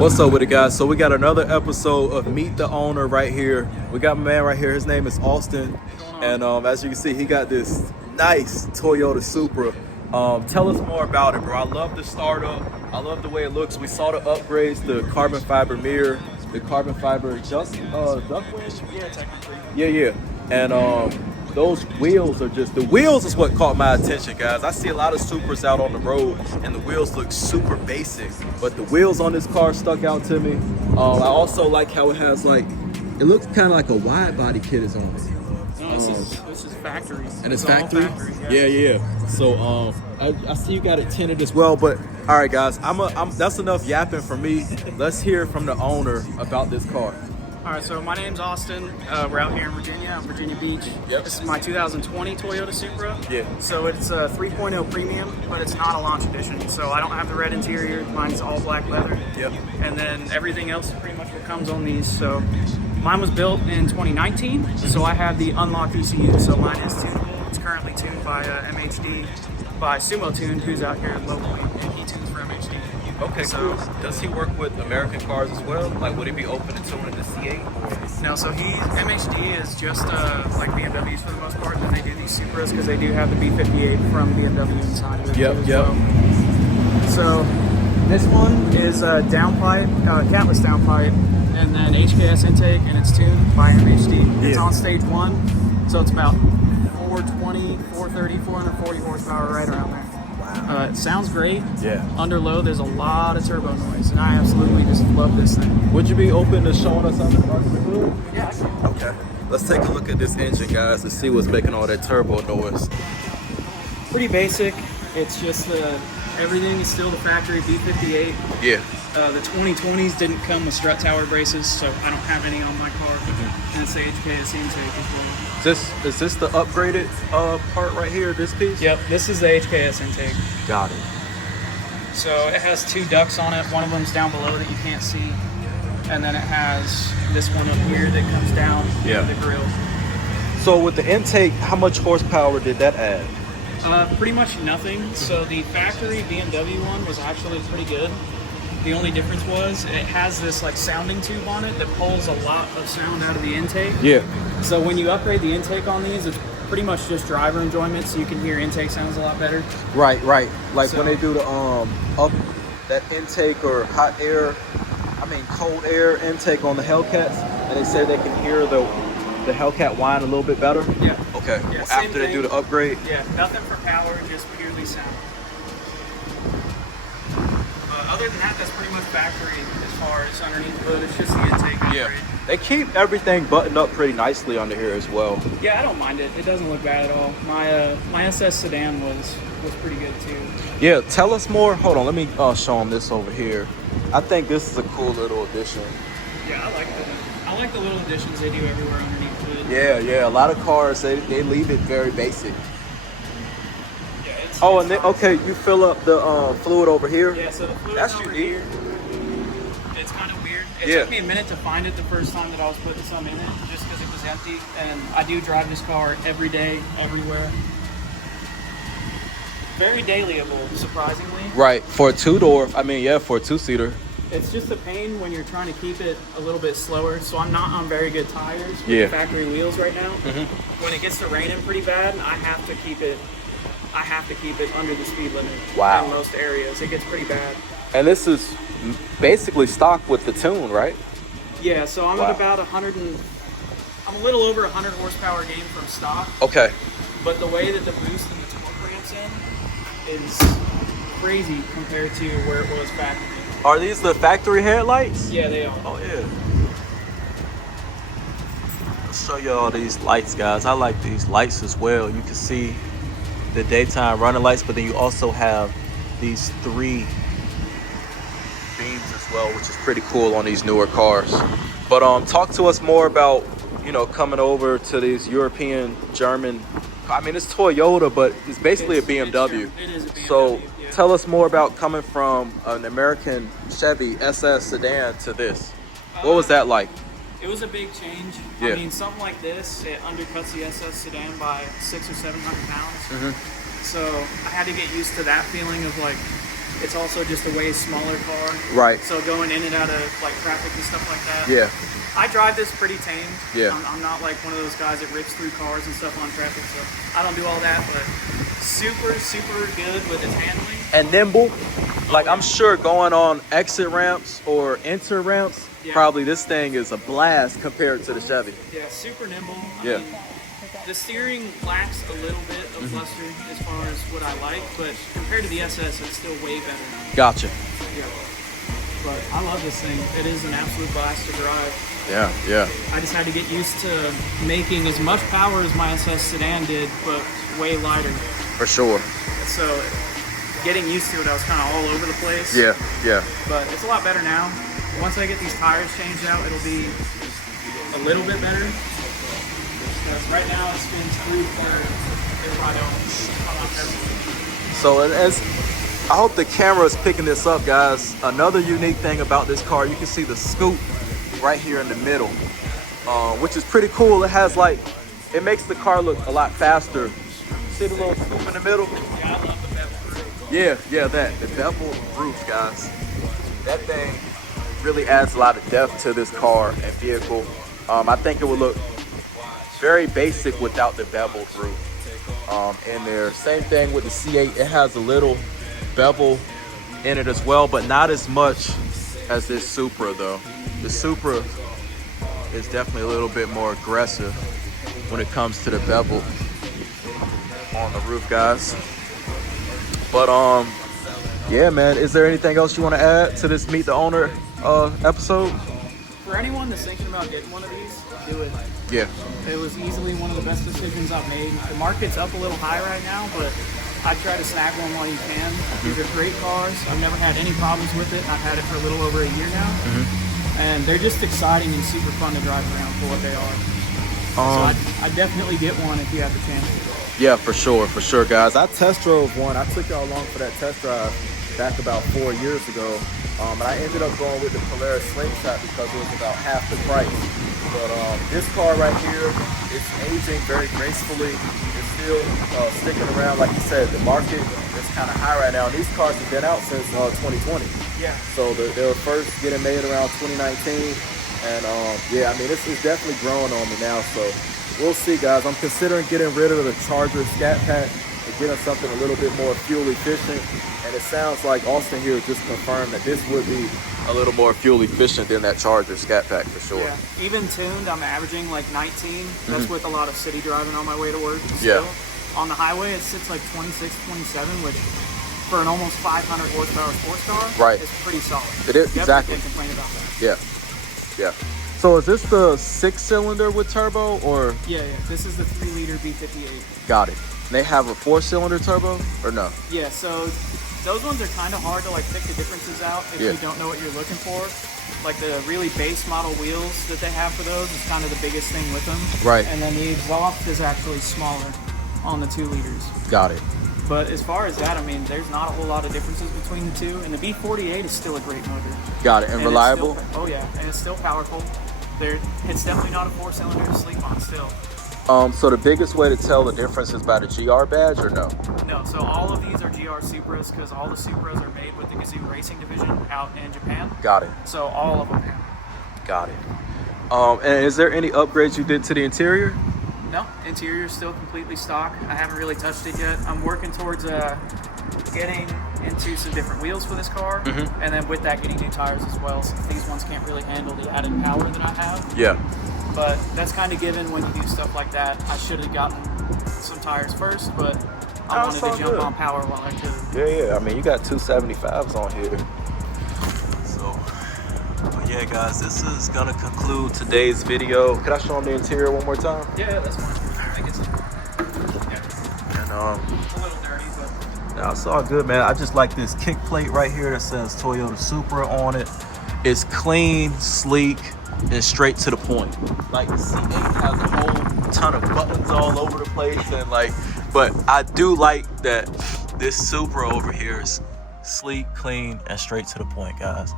What's up with it, guys? So we got another episode of Meet the Owner right here. We got my man right here. His name is Austin, and as you can see, he got this nice Toyota Supra. Tell us more about it, bro. I love the startup. I love the way it looks. We saw the upgrades, the carbon fiber mirror, the carbon fiber duck winch. Yeah, technically. Yeah. And those wheels are the wheels is what caught my attention, guys. I see a lot of Supras out on the road and the wheels look super basic, but the wheels on this car stuck out to me. I also like how it has it looks kind of like a wide body kit is on it. No, this is factory. And it's factory? Yeah. Yeah. So I see you got it tinted as well, but all right, guys, that's enough yapping for me. Let's hear from the owner about this car. All right, so my name's Austin. We're out here in Virginia Beach. Yep. This is my 2020 Toyota Supra. Yeah. So it's a 3.0 premium, but it's not a launch edition. So I don't have the red interior. Mine's all black leather. Yep. And then everything else is pretty much what comes on these. So mine was built in 2019. So I have the unlocked ECU. So mine is tunable. It's currently tuned by MHD, by Sumo Tuned, who's out here locally, and he tunes for MHD. Okay, so cool. Does he work with American cars as well? Like, would he be open to tuning the C8? No, so MHD is just like BMWs for the most part, and then they do these Supras because they do have the B58 from BMW inside of it. Yep. So this one is a downpipe, catless downpipe, and then HKS intake, and it's tuned by MHD. It's on stage 1, so it's about 420, 430, 440 horsepower, right around there. It sounds great. Yeah. Under low, there's a lot of turbo noise, and I absolutely just love this thing. Would you be open to showing us under the hood? Yeah. Okay. Let's take a look at this engine, guys, to see what's making all that turbo noise. Pretty basic. It's just everything is still the factory B58. Yeah. The 2020s didn't come with strut tower braces, so I don't have any on my car. And it's the HKS intake as well. Is this the upgraded part right here, this piece? Yep, this is the HKS intake. Got it. So it has 2 ducts on it. One of them's down below that you can't see. And then it has this one up here that comes down the grill. So with the intake, how much horsepower did that add? Pretty much nothing. So the factory BMW one was actually pretty good. The only difference was it has this sounding tube on it that pulls a lot of sound out of the intake. Yeah. So when you upgrade the intake on these, it's pretty much just driver enjoyment, so you can hear intake sounds a lot better. Right. Like when they do the up that intake or cold air intake on the Hellcats, and they say they can hear the Hellcat whine a little bit better. Yeah. Okay. Yeah, After they do the upgrade. Yeah. Nothing for power, just purely sound. Other than that, that's pretty much factory as far as underneath the hood. It's just the intake upgrade. Yeah. They keep everything buttoned up pretty nicely under here as well. Yeah, I don't mind it. It doesn't look bad at all. My SS sedan was pretty good too. Yeah, tell us more. Hold on, let me show them this over here. I think this is a cool little addition. Yeah, I like the little additions they do everywhere underneath the hood. Yeah. A lot of cars they leave it very basic. Yeah, and then you fill up the fluid over here. Yeah, so the fluid's That's over unique. here. It's kind of weird. It Yeah. took me a minute to find it the first time that I was putting some in it, just because it was empty. And I do drive this car every day, everywhere. Very dailyable, surprisingly. Right, for a two-door. For a two-seater. It's just a pain when you're trying to keep it a little bit slower. So I'm not on very good tires with Yeah. the factory wheels right now. Mm-hmm. When it gets to raining pretty bad, I have to keep it under the speed limit. Wow. In most areas, it gets pretty bad. And this is basically stock with the tune, right? Yeah, so I'm at about 100 I'm a little over 100 horsepower gain from stock. Okay. But the way that the boost and the torque ramps in is crazy compared to where it was factory. Are these the factory headlights? Yeah, they are. Oh, yeah. Let's show you all these lights, guys. I like these lights as well. You can see the daytime running lights, but then you also have these 3 beams as well, which is pretty cool on these newer cars. But talk to us more about, coming over to these European, German. It's Toyota, but it's basically a BMW. It is a BMW. So tell us more about coming from an American Chevy SS sedan to this. What was that like? It was a big change. Yeah. Something like this, it undercuts the SS sedan by 600 or 700 pounds. So I had to get used to that feeling of it's also just a way smaller car. Right. So going in and out of like traffic and stuff like that. Yeah. I drive this pretty tame. Yeah. I'm not like one of those guys that rips through cars and stuff on traffic, so I don't do all that, but super, super good with its handling. And nimble. Like, I'm sure going on exit ramps or enter ramps, probably this thing is a blast compared to the Chevy. Yeah, super nimble. I Yeah. mean, the steering lacks a little bit of luster as far as what I like, but compared to the SS, it's still way better. Gotcha. Yeah. But I love this thing. It is an absolute blast to drive. Yeah, yeah. I just had to get used to making as much power as my SS sedan did, but way lighter. For sure. So getting used to it, I was kind of all over the place. Yeah, yeah. But it's a lot better now. Once I get these tires changed out, it'll be a little bit better. Because right now it spins through third if I don't. So as I hope the camera is picking this up, guys. Another unique thing about this car, you can see the scoop right here in the middle, which is pretty cool. It has like, it makes the car look a lot faster. See the little scoop in the middle? Yeah, I love the beveled roof. Yeah, the beveled roof, guys. That thing really adds a lot of depth to this car and vehicle. I think it would look very basic without the beveled roof in there. Same thing with the C8. It has a little bevel in it as well, but not as much as this Supra though. The Supra is definitely a little bit more aggressive when it comes to the bevel on the roof, guys. But yeah, man, is there anything else you want to add to this Meet the Owner episode? For anyone that's thinking about getting one of these, do it. Yeah. It was easily one of the best decisions I've made. The market's up a little high right now, but I'd try to snag one while you can. These are great cars. I've never had any problems with it. I've had it for a little over a year now. And they're just exciting and super fun to drive around for what they are. So I'd definitely get one if you have the chance to. Yeah, for sure, guys. I test drove one. I took y'all along for that test drive back about 4 years ago. And I ended up going with the Polaris Slingshot because it was about half the price. But this car right here, it's aging very gracefully. It's still sticking around. Like you said, the market is kind of high right now. And these cars have been out since 2020. Yeah. So they were first getting made around 2019. And yeah, I mean, this is definitely growing on me now. So we'll see, guys. I'm considering getting rid of the Charger Scat Pack and getting something a little bit more fuel efficient. And it sounds like Austin here just confirmed that this would be a little more fuel efficient than that Charger Scat Pack for sure. Yeah. Even tuned, I'm averaging like 19. That's with a lot of city driving on my way to work. Yeah. On the highway, it sits like 26, 27, which for an almost 500 horsepower sports car, is pretty solid. It is, exactly. Can't complain about that. Yeah. Yeah. So is this the 6-cylinder with turbo or? Yeah. This is the 3-liter V58. Got it. And they have a 4-cylinder turbo or no? Yeah, so those ones are kind of hard to like pick the differences out if you don't know what you're looking for. Like the really base model wheels that they have for those is kind of the biggest thing with them. Right. And then the exhaust is actually smaller on the 2 liters. Got it. But as far as that, I mean, there's not a whole lot of differences between the two. And the V48 is still a great motor. Got it. And reliable? Oh yeah, and it's still powerful. It's definitely not a 4-cylinder to sleep on still. So the biggest way to tell the difference is by the GR badge or no? No, so all of these are GR Supras because all the Supras are made with the Gazoo Racing Division out in Japan. Got it. So all of them have. Got it. And is there any upgrades you did to the interior? No, interior is still completely stock. I haven't really touched it yet. I'm working towards getting into some different wheels for this car, and then with that, getting new tires as well. Since these ones can't really handle the added power that I have. Yeah. But that's kind of given when you do stuff like that. I should have gotten some tires first, but I wanted to jump on power while I could. Yeah. I mean, you got 275s on here. So, yeah, guys, this is gonna conclude today's video. Could I show them the interior one more time? Yeah, that's fine. I think it's And a little dirty, but no, it's all good, man. I just like this kick plate right here that says Toyota Supra on it. It's clean, sleek, and straight to the point. Like the C8 has a whole ton of buttons all over the place, and like, but I do like that this Supra over here is sleek, clean, and straight to the point, guys.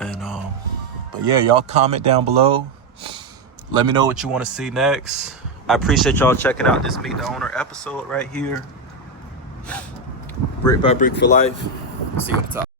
And but yeah, y'all comment down below. Let me know what you want to see next. I appreciate y'all checking out this Meet the Owner episode right here. Brick by brick for life. See you at the top.